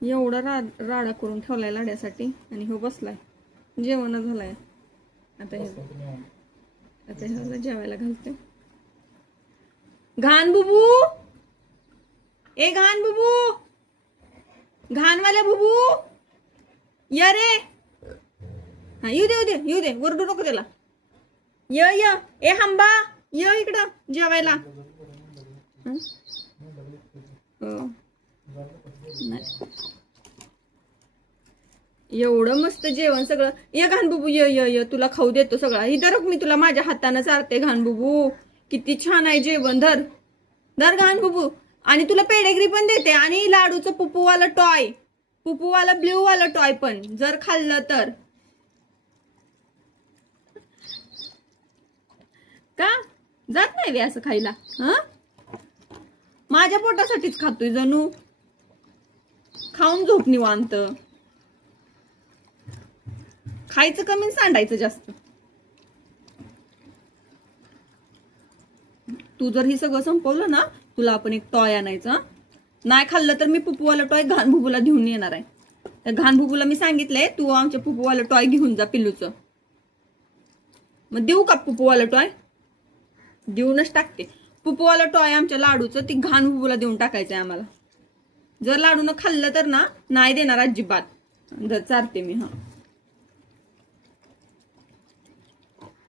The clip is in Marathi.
एवढा राडा करून ठेवलाय लाड्यासाठी आणि हो बसलाय जेवण झालाय. आता ह्याला जेवायला घालते. घाण बुबू, ए घाण बुबू, घाणवाल्या बुबू या रे. हा येऊ दे वरडू नको त्याला. य ए हंबा य इकडं जेवायला. एवढं मस्त जेवण सगळं. ये घाण बुबू य तुला खाऊ देतो सगळा. इधर मी तुला माझ्या हाताने चारते. घाण बुबू किती छान आहे जेवण. धर धर घाण बुबू. आणि तुला पेडेग्री पण देते आणि लाडूचं पुपूवाला टॉय, पुपूवाला ब्ल्यू वाला टॉय पण जर खाल्लं तर. का जात नाही वे असं खायला? माझ्या पोटासाठीच खातोय जणू. खाऊन झोप निवांत. खायचं कमी सांडायचं जास्त. तू जर हे सगळं संपवलं ना तुला आपण एक टॉय आणायचा. नाही खाल्लं तर मी पुपूवाला टॉय घाण बुबूला घेऊन येणार आहे. त्या घाण बुबूला मी सांगितलंय तू आमच्या पुपूवाला टॉय घेऊन जा पिल्लूचं. मग देऊ का पुपूवाला टॉय? देऊनच टाकते. पुपूवाला टॉय आमच्या लाडूचं ती घाण बुबूला देऊन टाकायचंय आम्हाला. जर लाडूनं खाल्लं तर ना नाही देणार अजिबात. जर चारते मी.